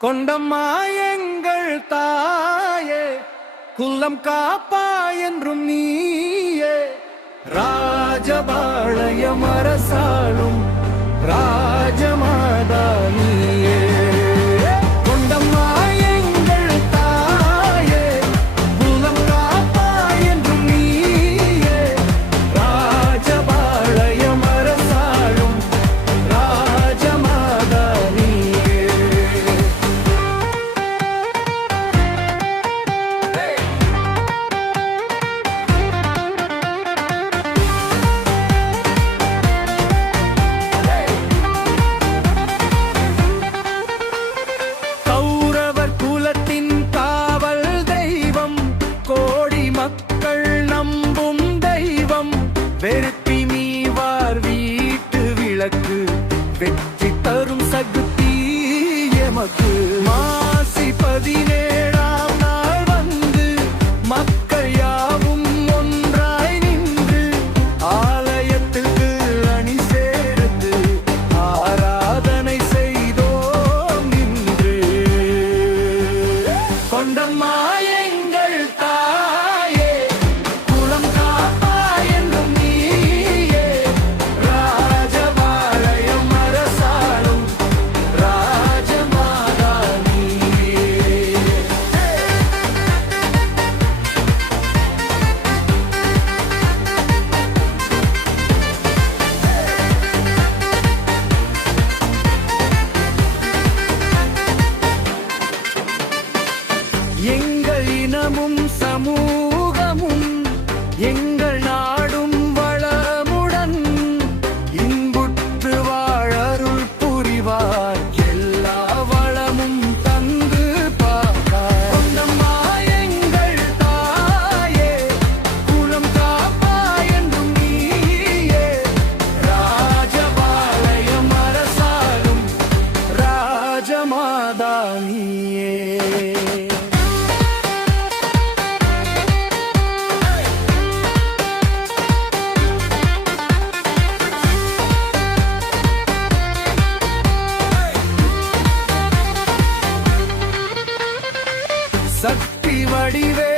கொண்டம்மா எங்கள் தாயே, குல்லம் காப்பா என்றும் நீயே, ராஜபாளையம் அரசாளும் ராஜமாதா நீயே. கொண்டம்மா எங்கள் தாயே, குல்லம் காப்பா என்றும் நீயே, ராஜபாளையம் அரசாளும் ராஜமாதா நீயே. கௌரவர் குலத்தின் காவல் தெய்வம், கோடி மக்கள் நம்பும் தெய்வம், வெறுப்பி மீவார் வீட்டு விளக்கு, வெற்றி தரும் சக்தி எமக்கு. மாசி 17ஆம் நாள் வந்து மக்கள் யாவும் ஒன்றாய் நின்று, ஆலயத்துக்கு அணி சேர்ந்து ஆராதனை செய்தோம் நின்று. கொண்டம்மா எங்கள் தாயே, குலம் காப்பா என்றும் நீயே, ராஜபாளையம் அரசாளும் ராஜமாதா நீயே. எங்கள் இனமும் சமூகமும் எங்கள் நாடும் வளமுடன் இன்புற்று வாழ அருள் புரிவார், எல்லா வளமும் தந்து பார்ப்பார். கொண்டம்மா எங்கள் தாயே, குலம் காப்பா என்றும் நீயே, ராஜபாளையம் அரசாளும் ராஜமாதா நீயே. சக்தி வடிவே